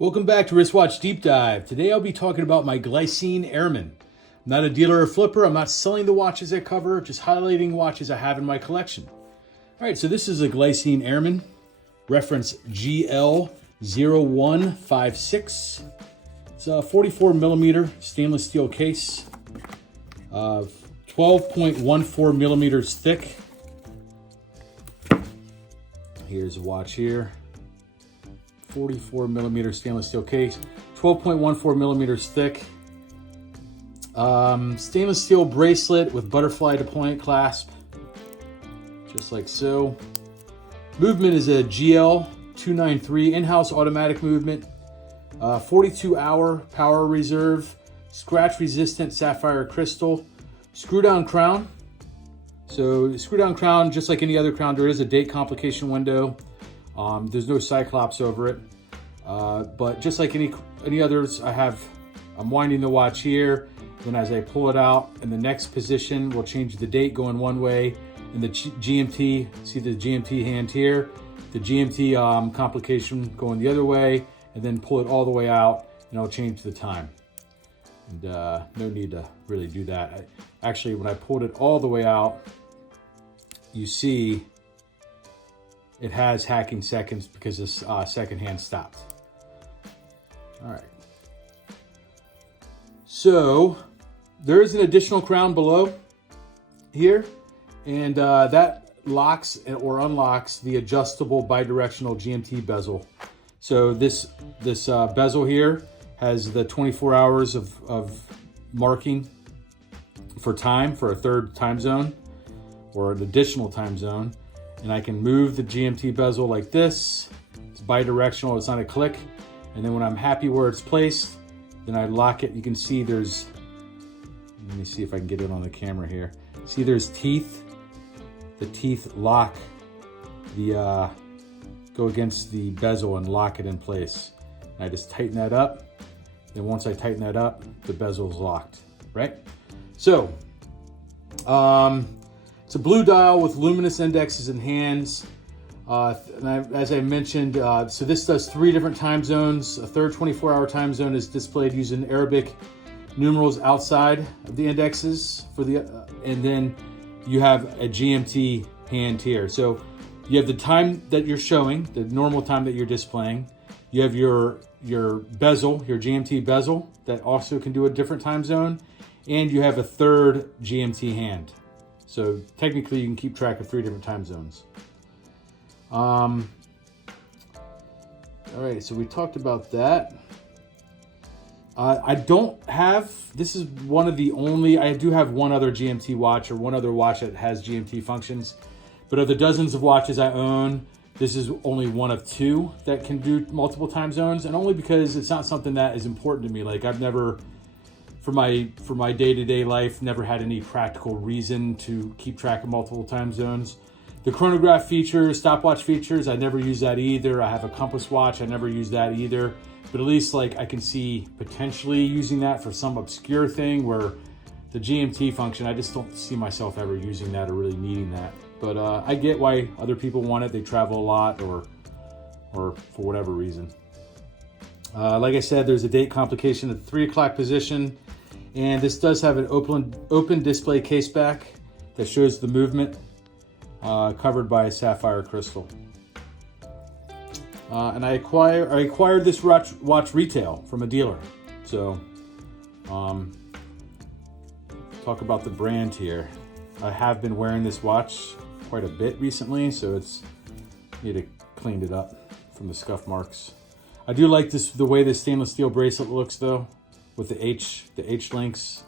Welcome back to Wristwatch Deep Dive. Today I'll be talking about my Glycine Airman. I'm not a dealer or flipper. I'm not selling the watches I cover, just highlighting watches I have in my collection. All right, so this is a Glycine Airman, reference GL0156. It's a 44 millimeter stainless steel case, 12.14 millimeters thick. Here's a watch here. 44 millimeter stainless steel case, 12.14 millimeters thick. Stainless steel bracelet with butterfly deployment clasp, just like so. Movement is a GL293 in-house automatic movement, 42-hour power reserve, scratch-resistant sapphire crystal, screw-down crown. So screw-down crown, just like any other crown, there is a date complication window. There's no cyclops over it, but just like any others, I'm winding the watch here. Then as I pull it out in the next position, we'll change the date going one way, and the GMT, see the GMT hand here, the GMT complication going the other way, and then pull it all the way out, and I'll change the time. And no need to really do that. Actually, when I pulled it all the way out, you see it has hacking seconds because this second hand stopped. All right. So there is an additional crown below here, and that locks or unlocks the adjustable bidirectional GMT bezel. So this bezel here has the 24 hours of marking for time for a third time zone or an additional time zone. And I can move the GMT bezel like this. It's bidirectional, it's not a click. And then when I'm happy where it's placed, then I lock it. You can see let me see if I can get it on the camera here. See there's teeth. The teeth lock go against the bezel and lock it in place. And I just tighten that up. Then once I tighten that up, the bezel is locked, right? So, it's a blue dial with luminous indexes and hands. As I mentioned, so this does 3 different time zones. A third 24-hour time zone is displayed using Arabic numerals outside of the indexes and then you have a GMT hand here. So you have the time that you're showing, the normal time that you're displaying. You have your bezel, your GMT bezel that also can do a different time zone, and you have a third GMT hand. So technically you can keep track of 3 different time zones. All right, so we talked about that. This is one of the only, I do have one other GMT watch or one other watch that has GMT functions, but of the dozens of watches I own, this is only one of 2 that can do multiple time zones, and only because it's not something that is important to me. Like I've never, for my day-to-day life, never had any practical reason to keep track of multiple time zones. The chronograph features, stopwatch features, I never use that either. I have a compass watch, I never use that either. But at least like I can see potentially using that for some obscure thing, where the GMT function, I just don't see myself ever using that or really needing that. But I get why other people want it. They travel a lot or for whatever reason. Like I said, there's a date complication at the 3 o'clock position. And this does have an open display case back that shows the movement, covered by a sapphire crystal. And I acquired this watch retail from a dealer. So, talk about the brand here. I have been wearing this watch quite a bit recently, so need to clean it up from the scuff marks. I do like the way this stainless steel bracelet looks though. With the H links,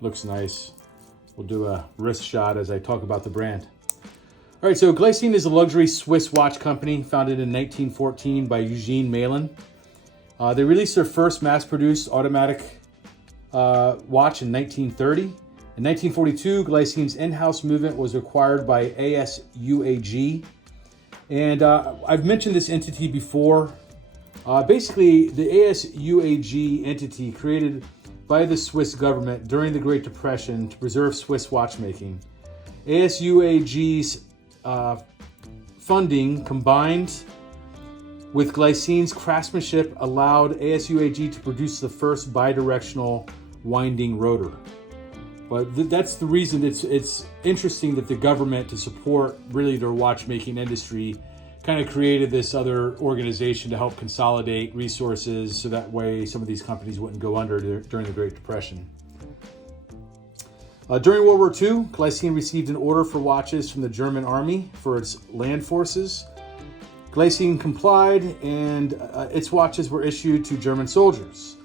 looks nice. We'll do a wrist shot as I talk about the brand. All right, so Glycine is a luxury Swiss watch company founded in 1914 by Eugene Malin. They released their first mass-produced automatic watch in 1930. In 1942, Glycine's in-house movement was acquired by ASUAG. And I've mentioned this entity before. Basically, the ASUAG entity created by the Swiss government during the Great Depression to preserve Swiss watchmaking. ASUAG's funding combined with Glycine's craftsmanship allowed ASUAG to produce the first bidirectional winding rotor. But that's the reason it's interesting that the government, to support really their watchmaking industry, kind of created this other organization to help consolidate resources so that way some of these companies wouldn't go under during the Great Depression. During World War II, Glycine received an order for watches from the German army for its land forces. Glycine complied, and its watches were issued to German soldiers.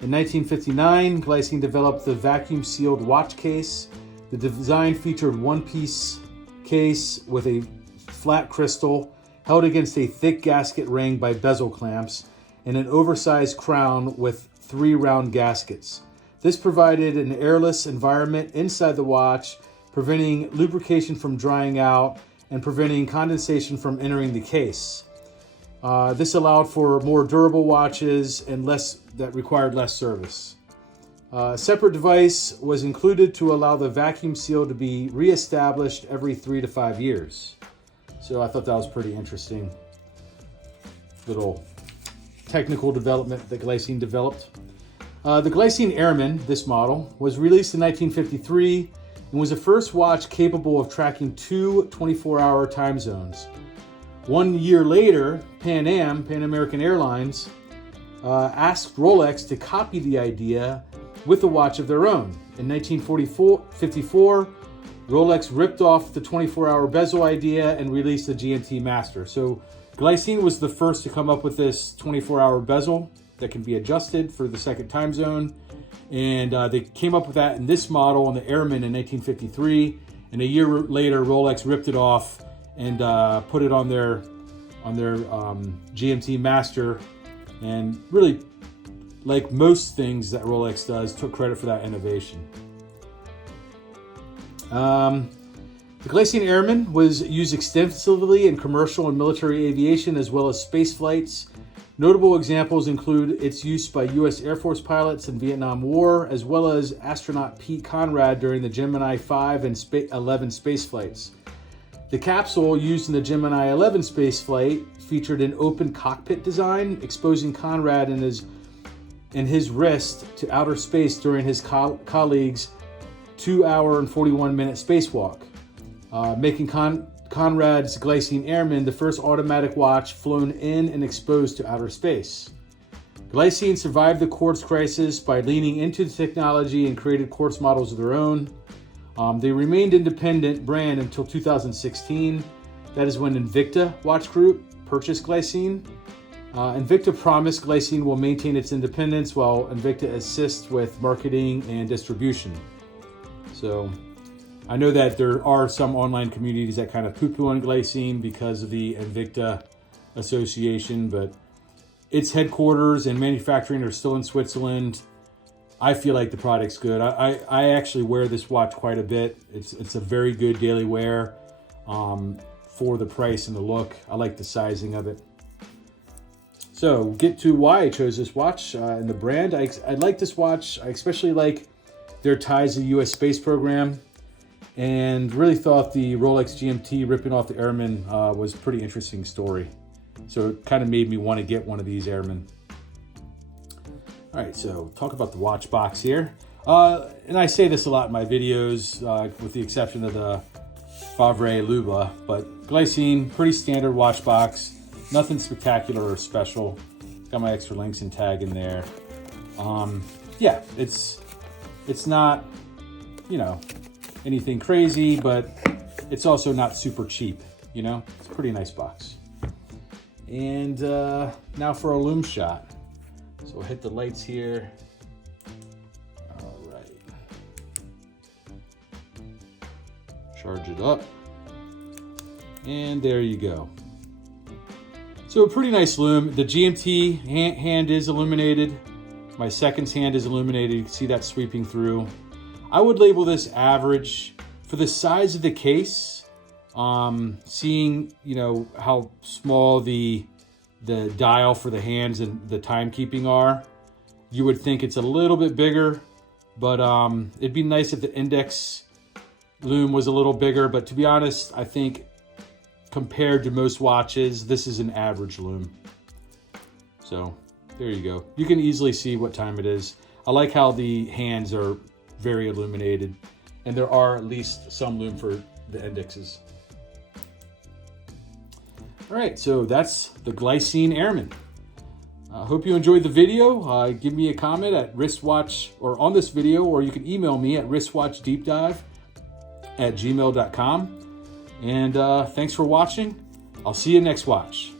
In 1959, Glycine developed the vacuum-sealed watch case. The design featured one-piece case with a flat crystal held against a thick gasket ring by bezel clamps and an oversized crown with 3 round gaskets. This provided an airless environment inside the watch, preventing lubrication from drying out and preventing condensation from entering the case. This allowed for more durable watches and that required less service. A separate device was included to allow the vacuum seal to be reestablished every 3 to 5 years. So I thought that was pretty interesting. Little technical development that Glycine developed. The Glycine Airman, this model, was released in 1953 and was the first watch capable of tracking 2 24-hour time zones. 1 year later, Pan American Airlines, asked Rolex to copy the idea with a watch of their own. In 1954, Rolex ripped off the 24-hour bezel idea and released the GMT Master. So Glycine was the first to come up with this 24-hour bezel that can be adjusted for the second time zone. And they came up with that in this model on the Airman in 1953. And a year later, Rolex ripped it off and put it on their GMT Master. And really, like most things that Rolex does, took credit for that innovation. The Glycine Airman was used extensively in commercial and military aviation as well as space flights. Notable examples include its use by U.S. Air Force pilots in Vietnam War, as well as astronaut Pete Conrad during the Gemini 5 and 11 space flights. The capsule used in the Gemini 11 space flight featured an open cockpit design, exposing Conrad and his wrist to outer space during his colleagues' 2-hour and 41-minute spacewalk, making Conrad's Glycine Airman the first automatic watch flown in and exposed to outer space. Glycine survived the quartz crisis by leaning into the technology and created quartz models of their own. They remained independent brand until 2016. That is when Invicta Watch Group purchased Glycine. Invicta promised Glycine will maintain its independence while Invicta assists with marketing and distribution. So I know that there are some online communities that kind of poo-poo on Glycine because of the Invicta association, but its headquarters and manufacturing are still in Switzerland. I feel like the product's good. I actually wear this watch quite a bit. It's a very good daily wear for the price and the look. I like the sizing of it. So get to why I chose this watch and the brand. I like this watch. I especially like their ties to the U.S. space program, and really thought the Rolex GMT ripping off the Airman was a pretty interesting story. So it kind of made me want to get one of these Airmen. All right, so talk about the watch box here. And I say this a lot in my videos, with the exception of the Favre Luba, but Glycine, pretty standard watch box, nothing spectacular or special. Got my extra links and tag in there. Yeah, it's not, anything crazy, but it's also not super cheap, It's a pretty nice box. And now for a lume shot. So we'll hit the lights here. All right. Charge it up. And there you go. So a pretty nice lume. The GMT hand is illuminated. My second's hand is illuminated. You can see that sweeping through. I would label this average. For the size of the case, seeing, how small the dial for the hands and the timekeeping are, you would think it's a little bit bigger, but it'd be nice if the index lume was a little bigger. But to be honest, I think compared to most watches, this is an average lume. So there you go. You can easily see what time it is. I like how the hands are very illuminated, and there are at least some lume for the indexes. All right, so that's the Glycine Airman. I hope you enjoyed the video. Give me a comment at wristwatch or on this video, or you can email me at wristwatchdeepdive@gmail.com. And thanks for watching. I'll see you next watch.